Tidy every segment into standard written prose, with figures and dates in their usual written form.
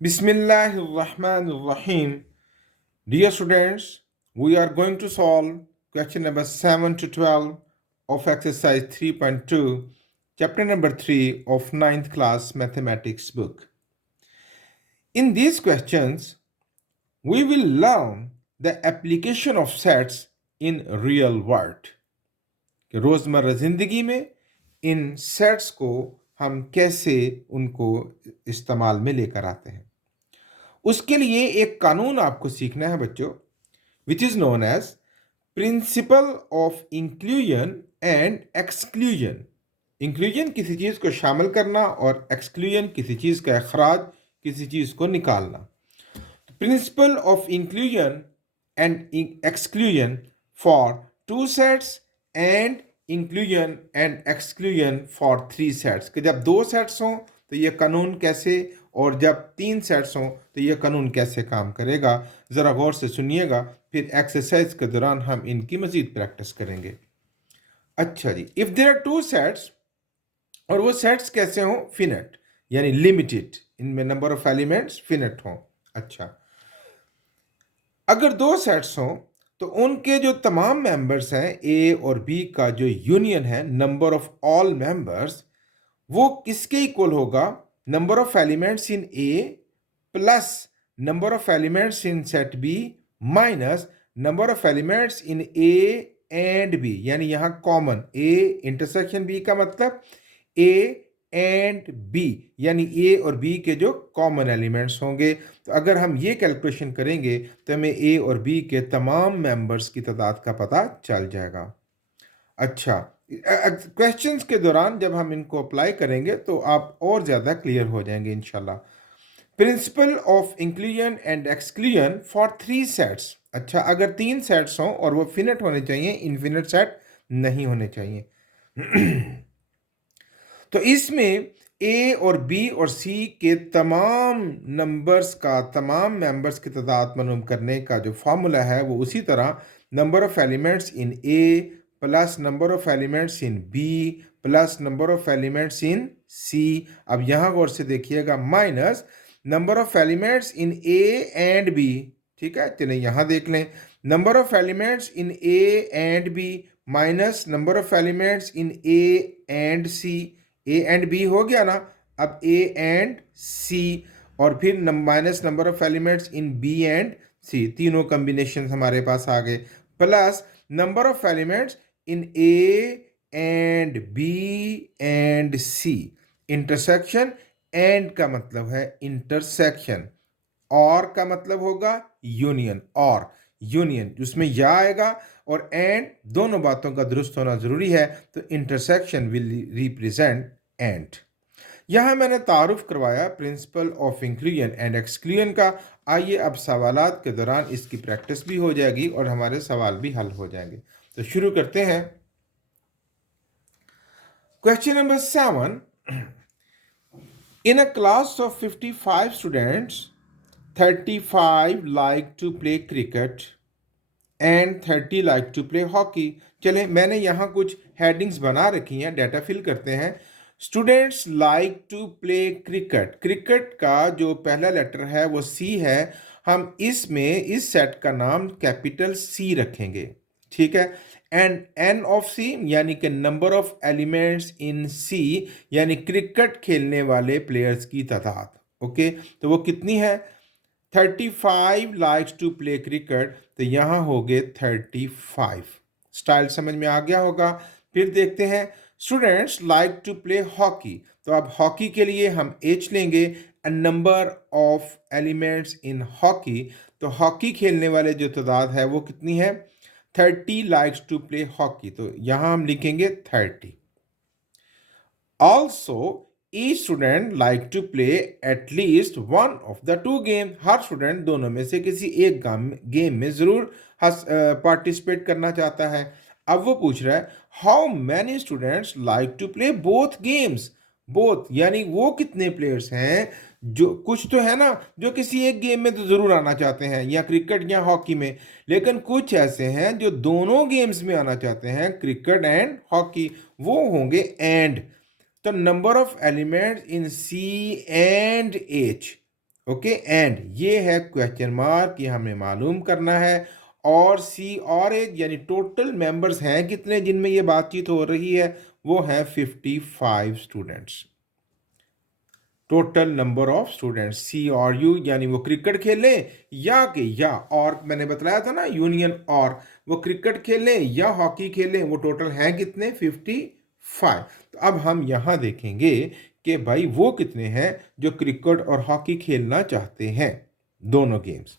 Bismillahirrahmanirrahim. Dear students, we are going to solve question number 7 to 12 of exercise 3.2, chapter number 3 of ninth class mathematics book. In these questions, we will learn the application of sets in real world. कि रोज़मर्रा ज़िंदगी में इन sets को हम कैसे उनको इस्तेमाल में लेकर आते हैं। उसके लिए एक कानून आपको सीखना है बच्चों, which is known as principle of inclusion and exclusion. Inclusion किसी चीज को शामिल करना और एक्सक्लूजन किसी चीज का अखराज, किसी चीज को निकालना। Principal of inclusion and exclusion for two sets and inclusion and exclusion for three sets. कि जब दो सेट्स हों तो ये कानून कैसे, और जब तीन सेट्स हों तो ये कानून कैसे काम करेगा, ज़रा गौर से सुनिएगा। फिर एक्सरसाइज के दौरान हम इनकी मज़ीद प्रैक्टिस करेंगे। अच्छा जी, if there are two sets, और वो सेट्स कैसे हों, फिनिट यानी लिमिटेड, इनमें नंबर ऑफ एलिमेंट्स फिनिट हों। अच्छा, अगर दो सेट्स हों तो उनके जो तमाम मेंबर्स हैं ए और बी का जो यूनियन है, नंबर ऑफ ऑल मेंबर्स, वो किसके इक्वल होगा, number of elements in A plus number of elements in set B minus number of elements in A and B. यानी यहां कॉमन ए इंटरसेक्शन बी का मतलब ए एंड बी, यानी ए और B के जो कॉमन एलिमेंट्स होंगे। तो अगर हम ये कैलकुलेशन करेंगे तो हमें ए और बी के तमाम मेंबर्स की तादाद का पता चल जाएगा। अच्छा, क्वेश्चंस के दौरान जब हम इनको अप्लाई करेंगे तो आप और ज़्यादा क्लियर हो जाएंगे इंशाल्लाह। Principal of inclusion and exclusion for three sets. अच्छा, अगर तीन सेट्स हों और वो फिनिट होने चाहिए, इनफिनिट सेट नहीं होने चाहिए। तो इसमें ए और बी और सी के तमाम नंबर्स का, तमाम मेंबर्स की तादाद मालूम करने का जो फार्मूला है वो उसी तरह number of elements in A plus number of elements in B plus number of elements in C. अब यहाँ गौर से देखिएगा, minus number of elements in A and B. ठीक है, चलिए यहाँ देख लें, number of elements in A and B minus number of elements in A and C. A and B हो गया ना, अब ए एंड सी, और फिर minus number of elements in B and C, तीनों कॉम्बिनेशन हमारे पास आ गए, plus number of elements in A and B and C. Intersection, and का मतलब है इंटरसेक्शन, और का मतलब होगा यूनियन, और यूनियन उसमें या आएगा और एंड, दोनों बातों का दुरुस्त होना जरूरी है। तो इंटरसेक्शन विल रिप्रेजेंट एंड। यहां मैंने तारुफ करवाया principal of inclusion and exclusion का। आइए अब सवालात के दौरान इसकी प्रैक्टिस भी हो जाएगी और हमारे सवाल भी हल हो जाएंगे। तो शुरू करते हैं। Question number 7, in a class of 55 students 35 like to play cricket and 30 like to play hockey। चले, मैंने यहाँ कुछ हेडिंग्स बना रखी हैं, डाटा फिल करते हैं। Students like to play cricket, cricket का जो पहला लेटर है वो सी है, हम इसमें इस सेट का नाम कैपिटल सी रखेंगे। ठीक है, एंड एन ऑफ सी यानी कि नंबर ऑफ एलिमेंट्स इन सी, यानी क्रिकेट खेलने वाले प्लेयर्स की तादाद। ओके, तो वो कितनी है, 35 लाइक्स टू प्ले क्रिकेट, तो यहाँ हो गए 35। स्टाइल समझ में आ गया होगा। फिर देखते हैं, students like to play hockey, तो अब हॉकी के लिए हम एच लेंगे, uh number of elements in hockey. तो हॉकी खेलने वाले जो तादाद है वो कितनी है, 30 लाइक्स टू प्ले हॉकी, तो यहाँ हम लिखेंगे 30। Also each student like to play at least one of the two game, हर स्टूडेंट दोनों में से किसी एक गेम में जरूर पार्टिसिपेट करना चाहता है। अब वो पूछ रहा है, how many students like to play both games, both यानी वो कितने प्लेयर्स हैं, जो कुछ तो है ना जो किसी एक गेम में तो जरूर आना चाहते हैं, या क्रिकेट या हॉकी में, लेकिन कुछ ऐसे हैं जो दोनों गेम्स में आना चाहते हैं, क्रिकेट एंड हॉकी, वो होंगे एंड। तो number of elements in C and H, okay, and ये है क्वेश्चन मार्क, ये हमें मालूम करना है। और सी और एज यानी टोटल मेंबर्स हैं कितने जिनमें ये बातचीत हो रही है, वो है 55 students. Total number of students, see और यू यानी वो क्रिकेट खेलें या और मैंने बताया था ना यूनियन, और वो क्रिकेट खेलें या हॉकी खेलें, वो टोटल हैं कितने, 55। तो अब हम यहाँ देखेंगे कि भाई वो कितने हैं जो क्रिकेट और हॉकी खेलना चाहते हैं, दोनों गेम्स।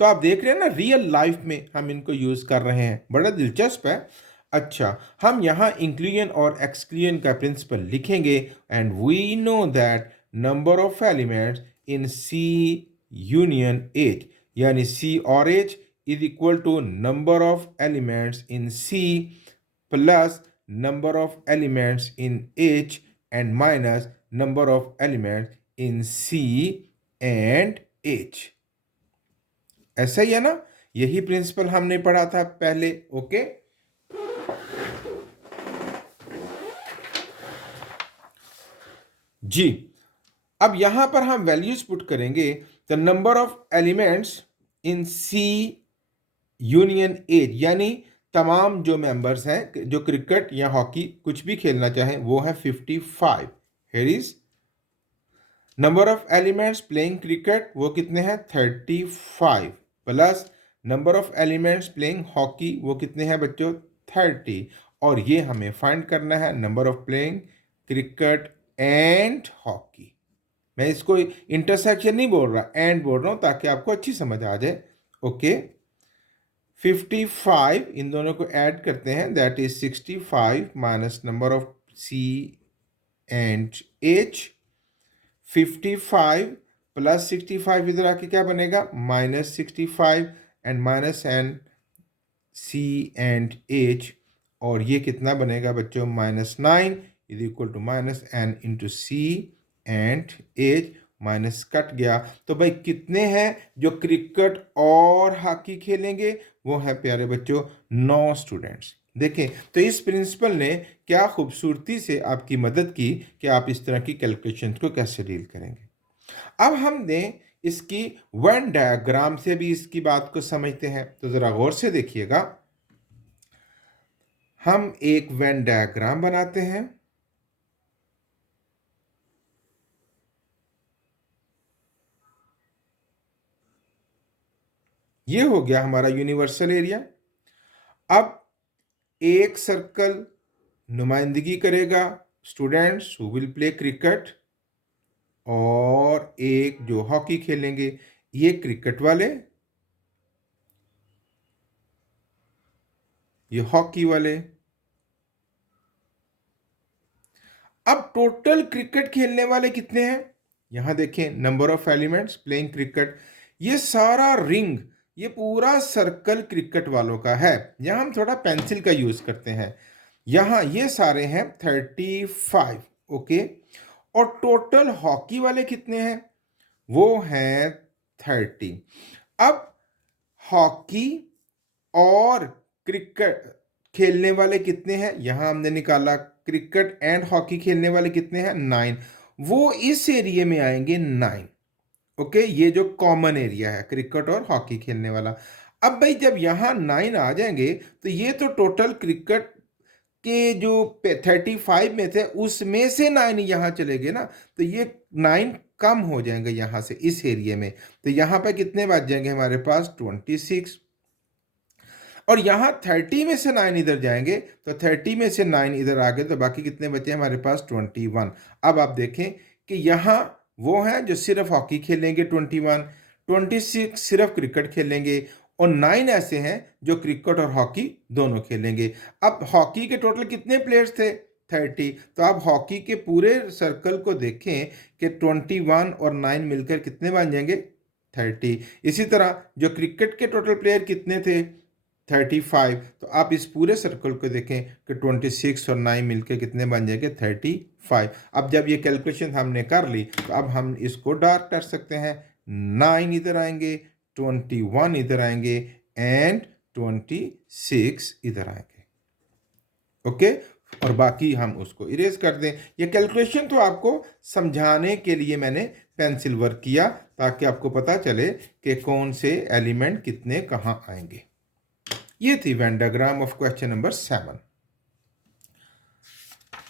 तो आप देख रहे हैं ना, रियल लाइफ में हम इनको यूज कर रहे हैं, बड़ा दिलचस्प है। अच्छा, हम यहाँ इंक्लूजन और एक्सक्लूजन का प्रिंसिपल लिखेंगे, and we know that number of elements in C union H, यानी सी और H is equal to number of elements in C plus number of elements in H and minus number of elements in C and H. ऐसा ही है ना, यही principal हमने पढ़ा था पहले। ओके, जी। अब यहां पर हम वैल्यूज पुट करेंगे, the number of elements in C union H, यानी तमाम जो मेंबर्स हैं जो क्रिकेट या हॉकी कुछ भी खेलना चाहें, वो है 55। Here is number of elements playing cricket, वो कितने हैं, 35 plus number of elements playing hockey, वो कितने हैं बच्चों, 30। और ये हमें फाइंड करना है number of playing cricket and hockey. मैं इसको इंटरसेक्शन नहीं बोल रहा, एंड बोल रहा हूं ताकि आपको अच्छी समझ आ जाए। ओके, 55 इन दोनों को ऐड करते हैं, that is 65 minus number of C and H. 55 plus 65 इधर आके क्या बनेगा, -65 and minus n C and H, और ये कितना बनेगा बच्चों, -9 is equal to -n into C and H, minus cut गया। तो भाई कितने हैं जो क्रिकेट और हॉकी खेलेंगे, वो है प्यारे बच्चों 9 स्टूडेंट्स। देखें, तो इस प्रिंसिपल ने क्या खूबसूरती से आपकी मदद की कि आप इस तरह की कैलकुलेशन को कैसे डील करेंगे। अब हमने इसकी वेन डायग्राम से भी इसकी बात को समझते हैं, तो जरा गौर से देखिएगा। हम एक वेन डायग्राम बनाते हैं। ये हो गया हमारा यूनिवर्सल एरिया। अब एक सर्कल नुमाइंदगी करेगा students who will play cricket, और एक जो हॉकी खेलेंगे, ये क्रिकेट वाले, ये हॉकी वाले। अब टोटल क्रिकेट खेलने वाले कितने हैं, यहां देखें, number of elements playing cricket, ये सारा रिंग, ये पूरा सर्कल क्रिकेट वालों का है। यहां हम थोड़ा पेंसिल का यूज करते हैं। यहां ये सारे हैं 35। ओके, और टोटल हॉकी वाले कितने हैं, वो हैं 30। अब हॉकी और क्रिकेट खेलने वाले कितने हैं, यहां हमने निकाला, क्रिकेट एंड हॉकी खेलने वाले कितने हैं, 9। वो इस एरिया में आएंगे 9। ओके, ये जो कॉमन एरिया है क्रिकेट और हॉकी खेलने वाला। अब भाई जब यहां 9 आ जाएंगे, तो ये तो टोटल क्रिकेट के जो 35 में थे उसमें से 9 यहाँ चले गए ना, तो ये 9 कम हो जाएंगे यहाँ से इस एरिया में। तो यहाँ पे कितने बच जाएंगे हमारे पास, 26। और यहाँ 30 में से 9 इधर जाएंगे, तो 30 में से 9 इधर आ गए, तो बाकी कितने बचे हमारे पास, 21। अब आप देखें कि यहाँ वो हैं जो सिर्फ हॉकी खेलेंगे 21, 26 सिर्फ क्रिकेट खेलेंगे, और 9 ऐसे हैं जो क्रिकेट और हॉकी दोनों खेलेंगे। अब हॉकी के टोटल कितने प्लेयर्स थे, 30। तो आप हॉकी के पूरे सर्कल को देखें कि 21 और 9 मिलकर कितने बन जाएंगे, 30। इसी तरह जो क्रिकेट के टोटल प्लेयर कितने थे, 35। तो आप इस पूरे सर्कल को देखें कि 26 और 9 मिलकर कितने बन जाएंगे, 35। अब जब ये कैलकुलेशन हमने कर ली, तो अब हम इसको डार्क कर सकते हैं। 9 इधर आएंगे, 21 इधर आएंगे, एंड 26 इधर आएंगे। ओके, और बाकी हम उसको इरेज कर दें। ये कैलकुलेशन तो आपको समझाने के लिए मैंने पेंसिल वर्क किया ताकि आपको पता चले कि कौन से एलिमेंट कितने कहाँ आएंगे। ये थी Venn diagram of question number 7।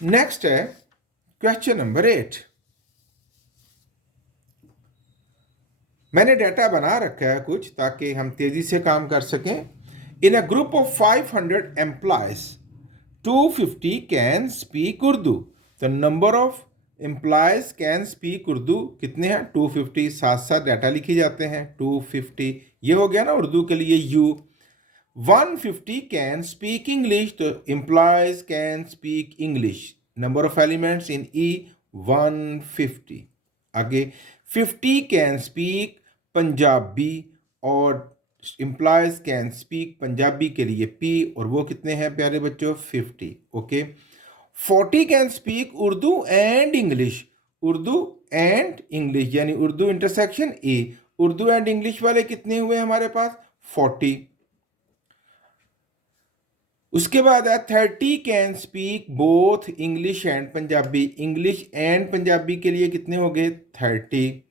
Next है क्वेश्चन नंबर 8। मैंने डाटा बना रखा है कुछ ताकि हम तेजी से काम कर सकें। In a group of 500 employees 250 can speak Urdu. तो number of employees can speak Urdu कितने हैं? 250। साथ साथ डाटा लिखी जाते हैं। 250 ये हो गया ना उर्दू के लिए यू। 150 कैन स्पीक इंग्लिश, तो employees can speak English. Number of elements in E 150। आगे 50 कैन स्पीक पंजाबी, और एम्प्लॉयज कैन स्पीक पंजाबी के लिए पी, और वो कितने हैं प्यारे बच्चों? 50। Okay. 40 can speak Urdu and English. Urdu and English यानी Urdu intersection A. Urdu and English वाले कितने हुए हमारे पास? 40। उसके बाद है 30 can speak both English and Punjabi. English and Punjabi के लिए कितने हो गए? 30।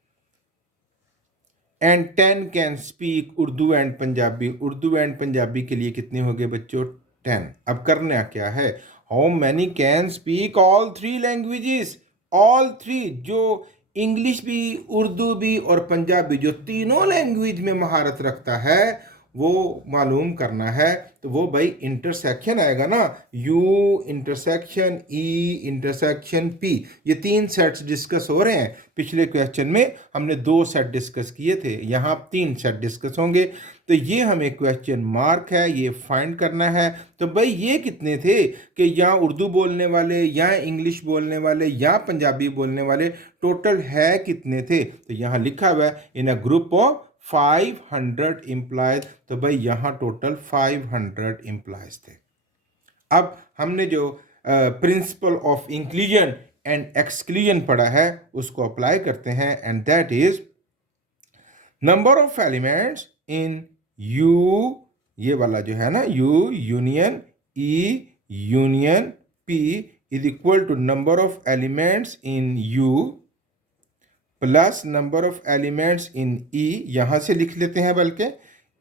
And 10 can speak Urdu and Punjabi. Urdu and Punjabi के लिए कितने हो गए बच्चों? 10। अब करना क्या है? How many can speak all 3 languages? All 3, जो इंग्लिश भी, उर्दू भी और पंजाबी, जो तीनों लैंग्वेज में महारत रखता है वो मालूम करना है। तो वो भाई इंटरसेक्शन आएगा ना, you intersection E intersection P. ये 3 सेट्स डिस्कस हो रहे हैं। पिछले क्वेश्चन में हमने 2 सेट डिस्कस किए थे, यहाँ 3 सेट डिस्कस होंगे। तो ये हमें क्वेश्चन मार्क है, ये फाइंड करना है। तो भाई ये कितने थे कि यहाँ उर्दू बोलने वाले, यहाँ इंग्लिश बोलने वाले, यहाँ पंजाबी बोलने वाले टोटल है कितने थे? तो यहाँ लिखा हुआ है इन अ ग्रुप ऑफ 500 एम्प्लॉयज। तो भाई यहाँ टोटल 500 एम्प्लॉयज थे। अब हमने जो principle of inclusion and exclusion पढ़ा है उसको अप्लाई करते हैं, and that is number of elements in U, ये वाला जो है ना, U union E union P is equal to number of elements in U plus number of elements in E. यहां से लिख लेते हैं बल्कि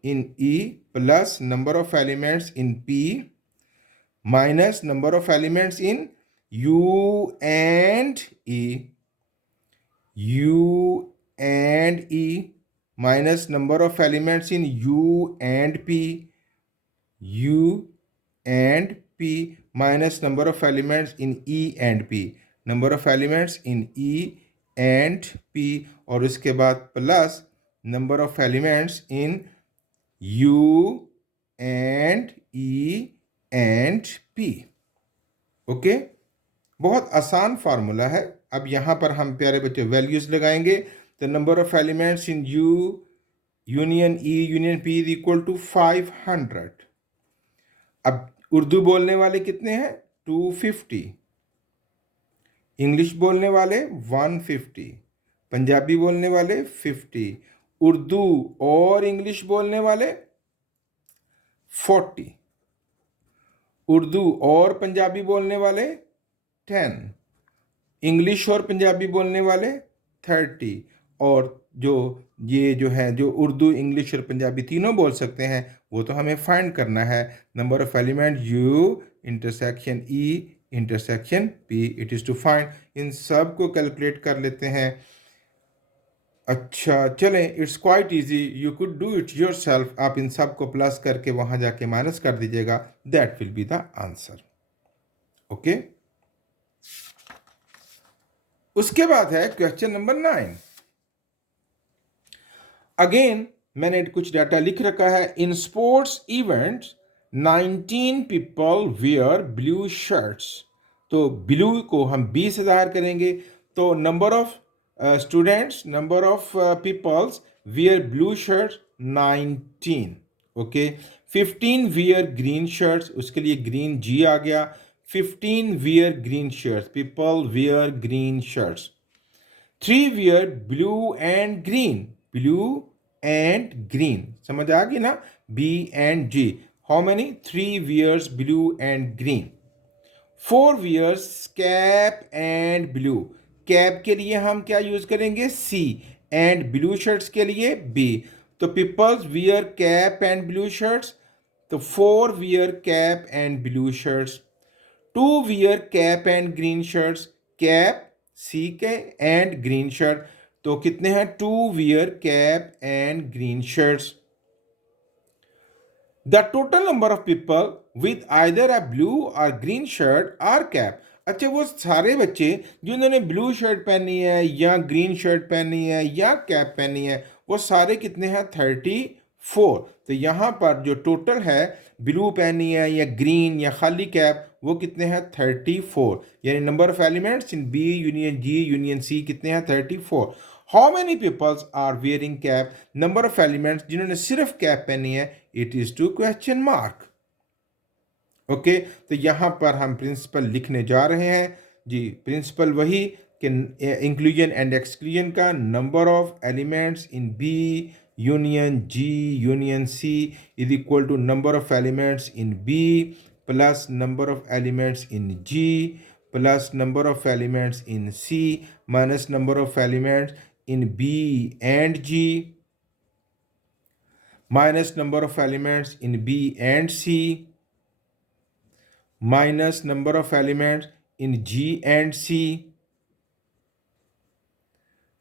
in E plus number of elements in P minus number of elements in U and E, you and E minus number of elements in U and P, you and P minus number of elements in E and P, number of elements in E and P, और उसके बाद plus number of elements in U and E and P. Okay, बहुत आसान formula है। अब यहाँ पर हम प्यारे बच्चे वैल्यूज लगाएंगे। तो number of elements in U union E union P is equal to 500। अब उर्दू बोलने वाले कितने हैं? 250। इंग्लिश बोलने वाले 150, पंजाबी बोलने वाले 50, उर्दू और इंग्लिश बोलने वाले 40, उर्दू और पंजाबी बोलने वाले 10, इंग्लिश और पंजाबी बोलने वाले 30, और ये जो है जो उर्दू इंग्लिश और पंजाबी तीनों बोल सकते हैं वो तो हमें फाइंड करना है। Number of element U intersection E intersection P, it is to find. इन सब को कैलकुलेट कर लेते हैं। अच्छा चलें, it's quite easy, you could do it yourself. आप इन सब को प्लस करके वहाँ जाके माइनस कर दीजिएगा, that will be the answer. Okay, उसके बाद है क्वेश्चन नंबर 9। अगेन मैंने कुछ डाटा लिख रखा है। In sports events 19 people wear blue shirts. तो ब्लू को हम 20,000 करेंगे, तो number of students, number of peoples wear blue shirts 19। Okay, 15 wear green shirts, उसके लिए ग्रीन जी आ गया। 15 wear green shirts, people wear green shirts. 3 wear blue and green, blue and green, समझ आ गई ना, B and G. How many? 3 wears blue and green. 4 wears cap and blue, cap के लिए हम क्या यूज करेंगे, सी, एंड ब्लू शर्ट्स के लिए बी। तो peoples wear cap and blue shirts, तो 4 wear cap and blue shirts. 2 wear cap and green shirts, cap C के एंड ग्रीन शर्ट, तो कितने हैं, 2 wear cap and green shirts. The total number of people with either a blue और green shirt or cap. अच्छा, वो सारे बच्चे जिन्होंने ब्लू शर्ट पहनी है या ग्रीन शर्ट पहनी है या कैप पहनी है, वो सारे कितने हैं, 34। तो यहाँ पर जो टोटल है, ब्लू पहनी है या ग्रीन या खाली कैप, वो कितने हैं, 34। यानी number of elements in B union G union C कितने हैं, 34। How many peoples are wearing cap, number of elements जिन्होंने सिर्फ कैप पहनी है, it is two question mark. Okay, तो यहां पर हम प्रिंसिपल लिखने जा रहे हैं जी। प्रिंसिपल वही कि इंक्लूजन एंड एक्सक्लूजन का, number of elements in B union G union C is equal to number of elements in B plus number of elements in G plus number of elements in C minus number of elements in B and G minus number of elements in B and C minus number of elements in G and C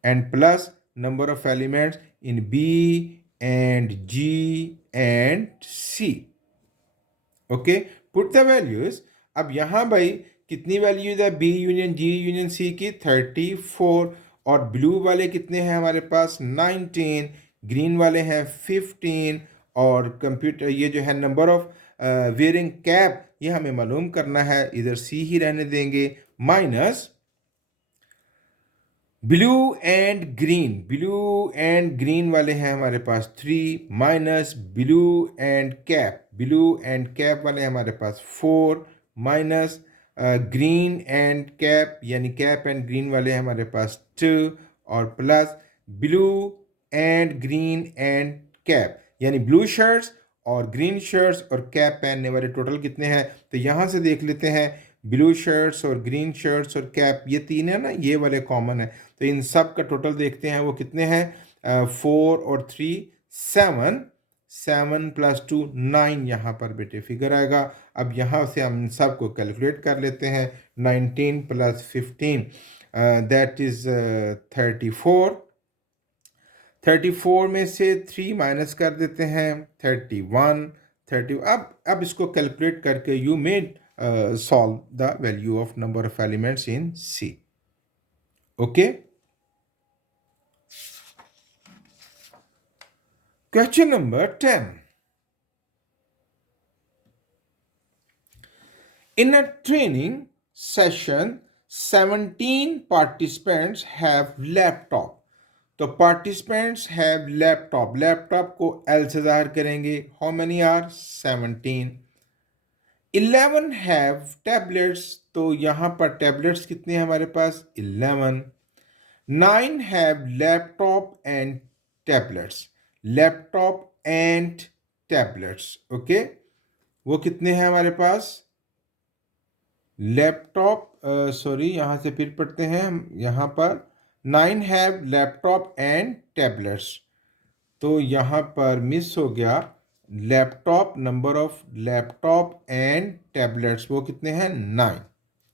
and plus number of elements in B and G and C. Okay, put the values. अब यहाँ भाई कितनी values है B union G union सी की, 34, और blue वाले कितने हैं हमारे पास, 19, ग्रीन वाले हैं 15, और कंप्यूटर ये जो है नंबर ऑफ वेयरिंग कैप ये हमें मालूम करना है, इधर सी ही रहने देंगे, माइनस ब्लू एंड ग्रीन वाले हैं हमारे पास 3, माइनस ब्लू एंड कैप वाले हमारे पास 4, माइनस ग्रीन एंड कैप यानी कैप एंड ग्रीन वाले हमारे पास 2, और plus blue and green and cap यानी ब्लू शर्ट्स और ग्रीन शर्ट्स और कैप पहनने वाले टोटल कितने हैं। तो यहाँ से देख लेते हैं, ब्लू शर्ट्स और ग्रीन शर्ट्स और कैप ये तीन है ना, ये वाले कॉमन है, तो इन सब का टोटल देखते हैं वो कितने हैं, 4 और 3 7, 7 प्लस 2 9 यहाँ पर बेटे फिगर आएगा। अब यहाँ से हम इन सब को कैलकुलेट कर लेते हैं, 19 प्लस 15 दैट इज 34, 34 में से 3 माइनस कर देते हैं, 31, 30। अब इसको कैलकुलेट करके you made solve the value of number of elements in C. Okay. Question number 10. In a training session, 17 participants have laptop. तो participants have laptop. Laptop को L से ज़ाहिर करेंगे. How many are? 17. 11 have tablets, तो यहाँ पर tablets कितने हैं हमारे पास, 11. 9 have laptop and tablets. Laptop and tablets. Okay, वो कितने हैं हमारे पास, लैपटॉप, सॉरी यहाँ से फिर पढ़ते हैं हम, यहाँ पर 9 have laptop and tablets, तो यहाँ पर मिस हो गया laptop, number of laptop and tablets वो कितने हैं, 9।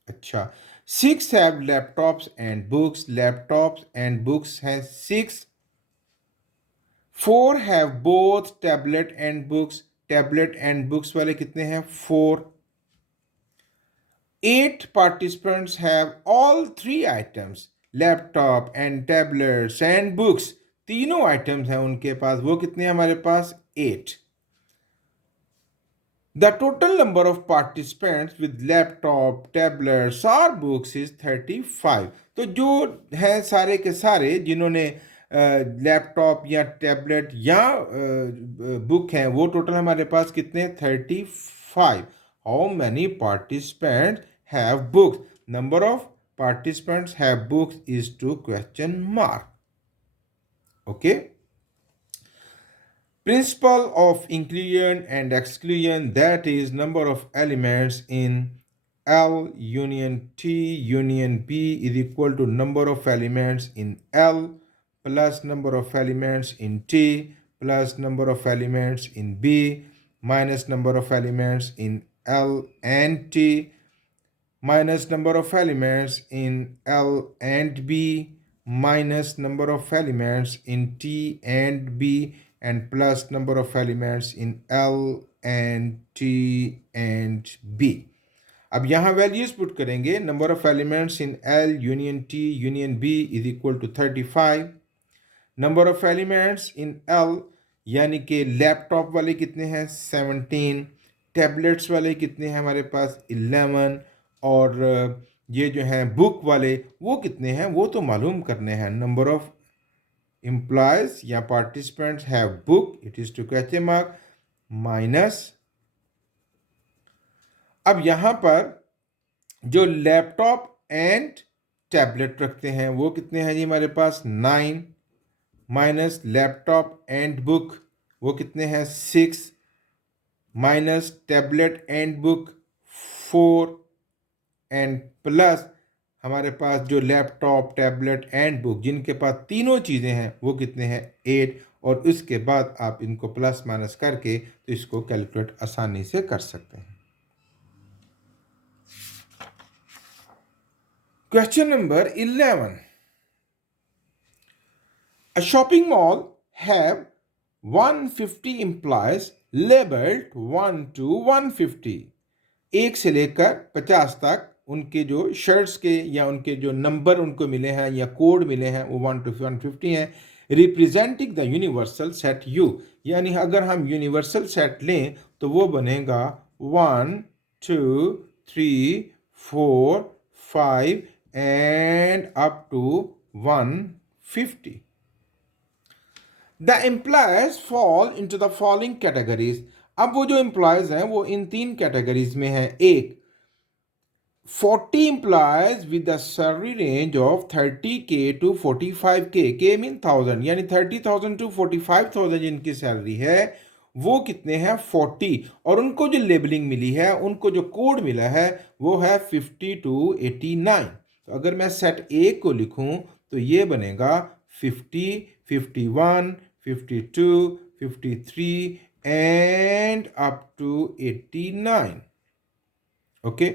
अच्छा, 6 have laptops and books, laptops and books हैं 6। 4 have both tablet and books, tablet and books वाले कितने हैं, 4। 8 participants have all 3 items, laptop and tablets and books, तीनों आइटम्स हैं उनके पास, वो कितने हैं हमारे पास, 8। The total number of participants with laptop, tablets or books is 35. तो जो हैं सारे के सारे जिन्होंने लैपटॉप या टैबलेट या बुक हैं वो टोटल हमारे पास कितने, 35. How many participants have books? Number of participants have books is to question mark. Okay. Principle of inclusion and exclusion, that is number of elements in L union T union B is equal to number of elements in L plus number of elements in T plus number of elements in B minus number of elements in L and T minus number of elements in L and B minus number of elements in T and B and plus number of elements in L and T and B. अब यहाँ values put करेंगे. Number of elements in L union T union B is equal to 35. Number of elements in L यानी कि laptop वाले कितने हैं 17, tablets वाले कितने हैं हमारे पास 11, और ये जो हैं बुक वाले वो कितने हैं वो तो मालूम करने हैं. नंबर ऑफ एम्प्लॉयज या participants have book, it is two question mark minus. अब यहाँ पर जो लैपटॉप एंड टैबलेट रखते हैं वो कितने हैं जी हमारे पास 9 माइनस लैपटॉप एंड बुक वो कितने हैं 6 minus tablet and book 4 and plus हमारे पास जो लैपटॉप टैबलेट एंड बुक जिनके पास तीनों चीज़ें हैं वो कितने हैं 8. और उसके बाद आप इनको प्लस माइनस करके तो इसको कैलकुलेट आसानी से कर सकते हैं. Question number 11. A shopping mall have 150 employees labeled 1 to 150. 1 से लेकर 50 तक उनके जो शर्ट्स के या उनके जो नंबर उनको मिले हैं या कोड मिले हैं वो 1 to 150 हैं. Representing the universal set U, यानी अगर हम यूनिवर्सल सेट लें तो वो बनेगा 1 2 3 4 5 and up to 150. The employees fall into the following categories. अब वो जो employees हैं वो इन 3 categories में हैं. एक 40 employees with the salary range of 30k to 45k. K mean 1000, यानी 30,000 to 45,000 जिनकी सैलरी है वो कितने हैं 40, और उनको जो लेबलिंग मिली है उनको जो कोड मिला है वो है 50 to 89. तो अगर मैं सेट ए को लिखूं तो ये बनेगा 50, 51, 52, 53 एंड अप टू 89. ओके.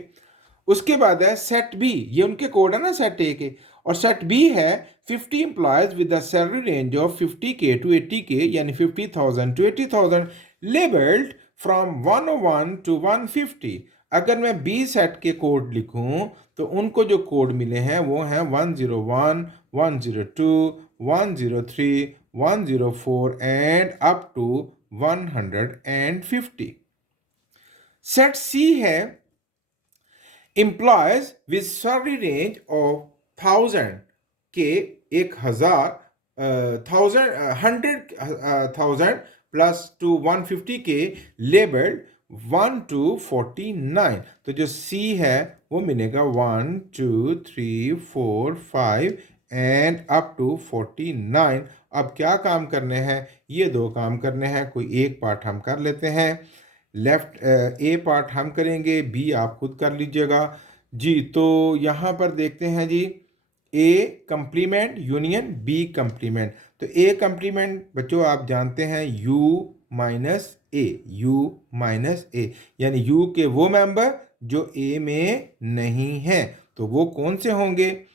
उसके बाद है सेट बी, ये उनके कोड है ना सेट ए के, और सेट बी है 50 employees with the salary range of 50k to 80k यानी 50,000 to 80,000 लेबल्ड फ्रॉम 101 to 150. अगर मैं बी सेट के कोड लिखूं तो उनको जो कोड मिले हैं वो हैं 101, 102, 103, 104 एंड अप टू 150. सेट सी है employees with salary range of 1000 के 1000 100,000 plus two 150k labelled 1 to 49. तो जो C है वो मिलेगा 1 2 3 4 5 एंड अप टू 49. अब क्या काम करने हैं, ये 2 काम करने हैं. कोई एक पार्ट हम कर लेते हैं. लेफ्ट ए पार्ट हम करेंगे, बी आप खुद कर लीजिएगा जी. तो यहाँ पर देखते हैं जी ए कंप्लीमेंट यूनियन बी कंप्लीमेंट. तो ए कंप्लीमेंट बच्चों आप जानते हैं U माइनस ए, U माइनस ए, यानी U के वो मेंबर जो A में नहीं हैं. तो वो कौन से होंगे,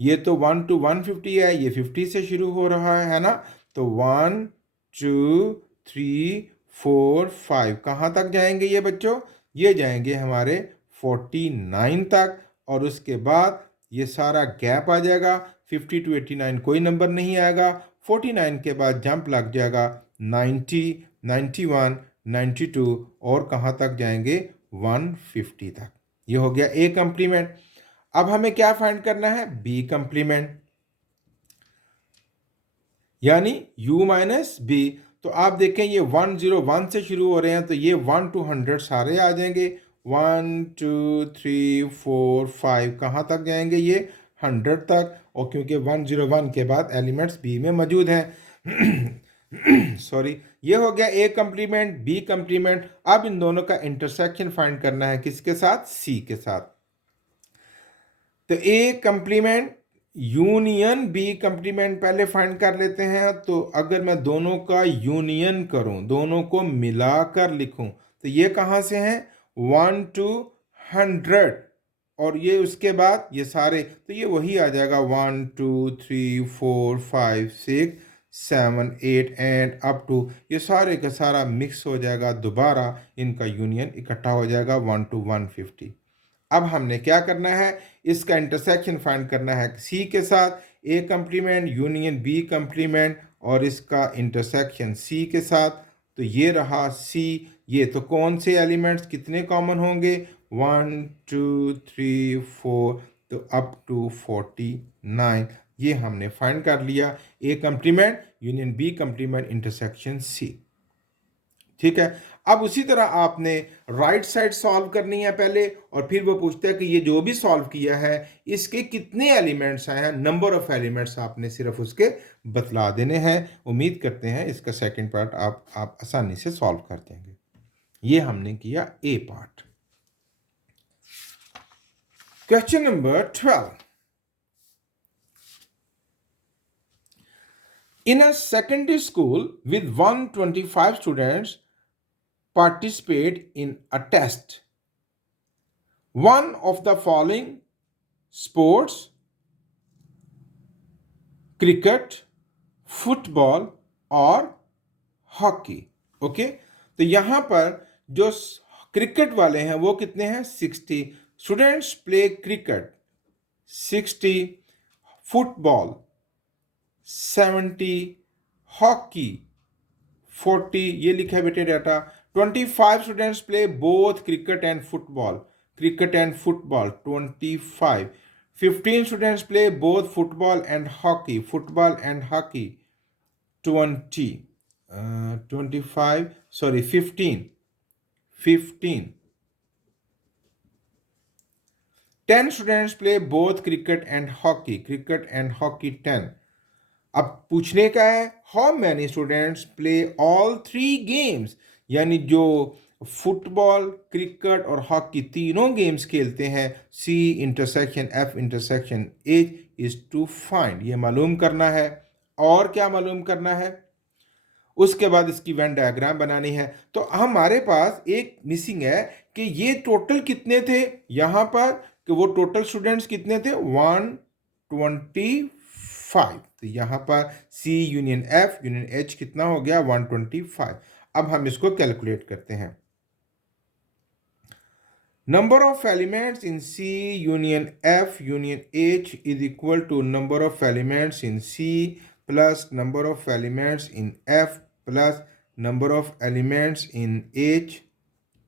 ये तो 1 to 150 है, ये 50 से शुरू हो रहा है ना. तो 1 2 3 4 5 कहाँ तक जाएंगे ये बच्चों, ये जाएंगे हमारे 49 तक. और उसके बाद ये सारा गैप आ जाएगा. 50 to 89 कोई नंबर नहीं आएगा. 49 के बाद जंप लग जाएगा 90, 91, 92 और कहाँ तक जाएंगे 150 तक. ये हो गया ए कंप्लीमेंट. अब हमें क्या फाइंड करना है, बी कंप्लीमेंट, यानी U माइनस बी. तो आप देखें ये 101 से शुरू हो रहे हैं तो ये 1 to 100 सारे आ जाएंगे. 1 2 3 4 5 कहाँ तक जाएंगे, ये 100 तक. और क्योंकि 101 के बाद एलिमेंट्स बी में मौजूद हैं सॉरी. ये हो गया ए कंप्लीमेंट बी कंप्लीमेंट. अब इन दोनों का इंटरसेक्शन फाइंड करना है किसके साथ, सी के साथ. तो ए कंप्लीमेंट यूनियन बी कंप्लीमेंट पहले फाइंड कर लेते हैं। तो अगर मैं दोनों का यूनियन करूं, दोनों को मिलाकर लिखूं, तो ये कहां से हैं? 1 to 100, और ये उसके बाद ये सारे, तो ये वही आ जाएगा 1 2 3 4 5 6 7 8 एंड अप टू, ये सारे का सारा मिक्स हो जाएगा, दोबारा इनका यूनियन इकट्ठा हो जाएगा 1 to 150। अब हमने क्या करना है? इसका इंटरसेक्शन फाइंड करना है सी के साथ, ए कंप्लीमेंट यूनियन बी कंप्लीमेंट, और इसका इंटरसेक्शन सी के साथ। तो ये रहा सी। ये तो कौन से एलिमेंट्स कितने कॉमन होंगे? 1 2 3 4, तो अप टू 49 ये हमने फाइंड कर लिया। A complement union B complement intersection C. ठीक है। अब उसी तरह आपने राइट साइड सॉल्व करनी है पहले, और फिर वो पूछता है कि ये जो भी सॉल्व किया है इसके कितने एलिमेंट्स आए हैं, नंबर ऑफ एलिमेंट्स आपने सिर्फ उसके बतला देने हैं। उम्मीद करते हैं इसका सेकंड पार्ट आप आसानी से सॉल्व कर देंगे। ये हमने किया A part. Question number 12। In a secondary school with 125 students participate in a test. One of the following sports, cricket, football और हॉकी। ओके, तो यहां पर जो क्रिकेट वाले हैं वो कितने हैं? 60 students play cricket, 60 football, 70 hockey, 40 ये लिखा है बेटे data. 25 students play both cricket and football, cricket and football 25। 15 students play both football and hockey, football and hockey 20, 25, sorry 15, 10 students play both cricket and hockey, cricket and hockey 10। अब पूछने का है how many students play all 3 games, यानी जो football, cricket और hockey तीनों games खेलते हैं, C intersection F intersection H is to find, ये मालूम करना है। और क्या मालूम करना है? उसके बाद इसकी वेन डायग्राम बनानी है। तो हमारे पास एक मिसिंग है कि ये टोटल कितने थे यहां पर, कि वो टोटल स्टूडेंट्स कितने थे? 125। तो यहां पर सी यूनियन एफ यूनियन एच कितना हो गया? 125। अब हम इसको कैलकुलेट करते हैं। Number of elements in C union F union H is equal to number of elements in C plus number of elements in F plus number of elements in H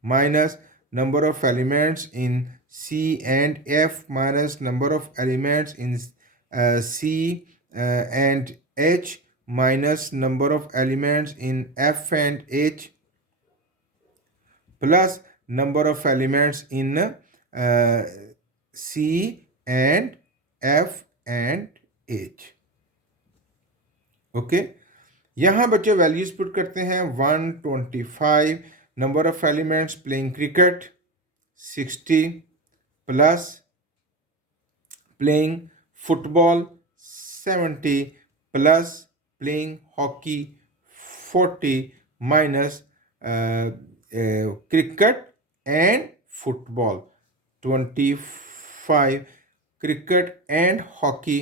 minus number of elements in C and F minus number of elements in C and H minus number of elements in F and H plus number of elements in C and F and H। Okay, यहां बच्चे values put करते हैं। 125 number of elements playing cricket 60 plus playing football 70 plus playing hockey 40 minus cricket and football 25, cricket and hockey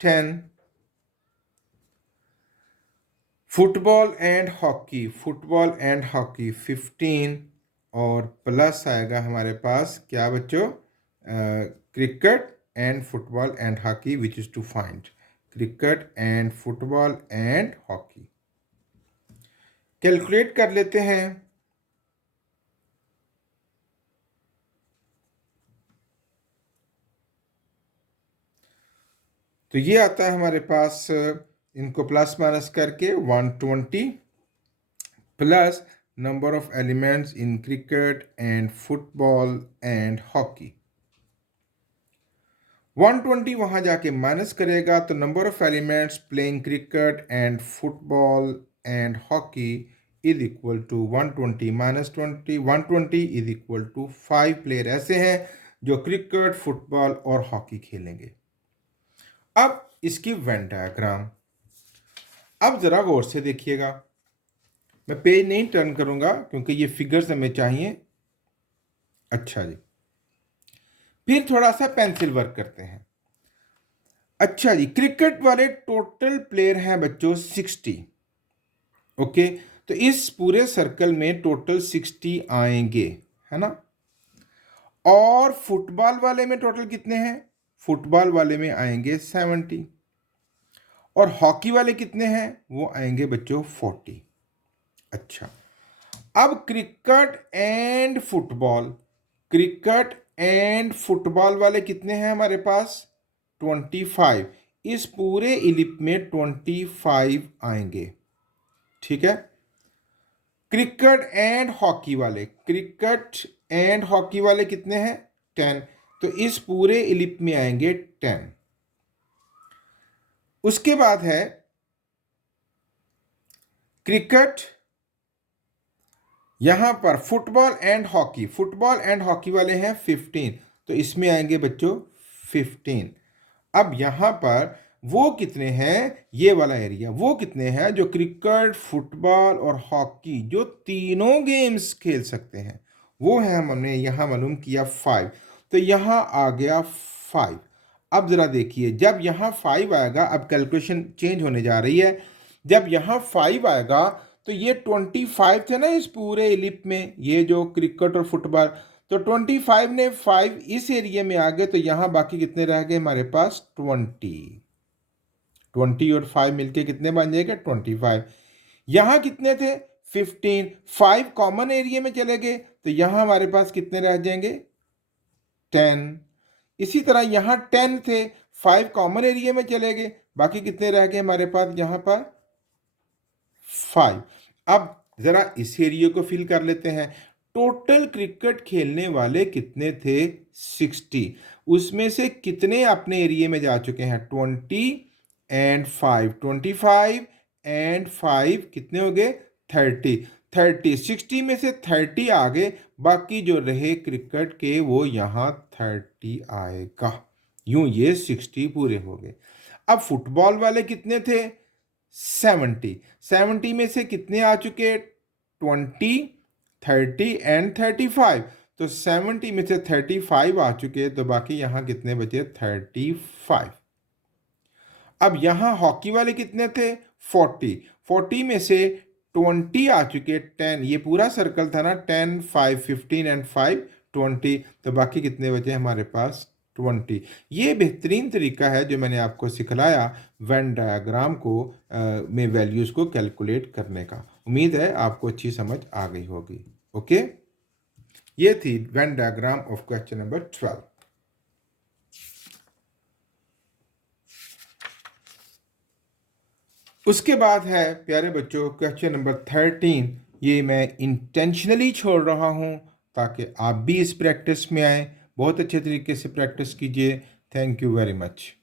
10, football and hockey 15, और plus आएगा हमारे पास क्या बच्चों? Cricket and football and hockey which is to find, cricket and football and hockey. Calculate कर लेते हैं। तो ये आता है हमारे पास, इनको प्लस माइनस करके 120 plus number of elements in cricket and football and hockey. 120 वहां जाके माइनस करेगा तो number of elements playing cricket and football and hockey is equal to 120 minus 20, 120 is equal to 5 player ऐसे हैं जो क्रिकेट, फुटबॉल और hockey खेलेंगे। अब इसकी वेन डायग्राम, अब ज़रा गौर से देखिएगा। मैं पेज नहीं टर्न करूंगा क्योंकि ये फिगर्स हमें चाहिए। अच्छा जी, फिर थोड़ा सा पेंसिल वर्क करते हैं। अच्छा जी, क्रिकेट वाले टोटल प्लेयर हैं बच्चों 60। ओके, तो इस पूरे सर्कल में टोटल 60 आएंगे, है ना। और फुटबॉल वाले में टोटल कितने हैं? फुटबॉल वाले में आएंगे 70। और हॉकी वाले कितने हैं? वो आएंगे बच्चों 40। अच्छा, अब क्रिकेट एंड फुटबॉल वाले कितने हैं हमारे पास? 25। इस पूरे इलिप में 25 आएंगे, ठीक है। क्रिकेट एंड हॉकी वाले कितने हैं? 10। तो इस पूरे इलिप में आएंगे 10। उसके बाद है क्रिकेट, यहां पर फुटबॉल एंड हॉकी वाले हैं 15। तो इसमें आएंगे बच्चों 15। अब यहां पर वो कितने हैं? ये वाला एरिया वो कितने हैं जो क्रिकेट, फुटबॉल और हॉकी जो तीनों गेम्स खेल सकते हैं, वो है हमने यहां मालूम किया 5। तो यहां आ गया 5। अब जरा देखिए, जब यहां 5 आएगा, अब कैलकुलेशन चेंज होने जा रही है। जब यहां 5 आएगा तो ये 25 थे ना इस पूरे इलिप में, ये जो क्रिकेट और फुटबॉल, तो 25 ने 5 इस एरिया में आ गए, तो यहां बाकी कितने रह गए हमारे पास? 20 और 5 मिलके कितने बन जाएगा? 25। यहां कितने थे? 15। 5 कॉमन एरिया में चले गए, तो यहां हमारे पास कितने रह जाएंगे? 10। इसी तरह यहां 10 थे, 5 कॉमन एरिया में चले गए, बाकी कितने रह गए हमारे पास यहां पर? 5। अब जरा इस एरिया को फिल कर लेते हैं। टोटल क्रिकेट खेलने वाले कितने थे? 60। उसमें से कितने अपने एरिया में जा चुके हैं? 20 एंड 5, 25 एंड 5 कितने हो गए? 30। 60 में से 30 आ गए, बाकी जो रहे क्रिकेट के वो यहाँ 30 आएगा। यूं ये 60 पूरे हो गए। अब फुटबॉल वाले कितने थे? 70 में से कितने आ चुके? 20, 30 एंड 35। तो 70 में से 35 आ चुके, तो बाकी यहां कितने बचे? 35। अब यहां हॉकी वाले कितने थे? 40 में से 20 आ चुके, 10, ये पूरा सर्कल था ना, 10, 5, 15 एंड 5, 20। तो बाकी कितने बचे हमारे पास? 20। ये बेहतरीन तरीका है जो मैंने आपको सिखलाया वेन डायग्राम को में वैल्यूज़ को कैलकुलेट करने का। उम्मीद है आपको अच्छी समझ आ गई होगी। ओके, ये थी Venn diagram of question number 12। उसके बाद है प्यारे बच्चों क्वेश्चन नंबर 13। ये मैं इंटेंशनली छोड़ रहा हूँ ताकि आप भी इस प्रैक्टिस में आए। बहुत अच्छे तरीके से प्रैक्टिस कीजिए। Thank you very much.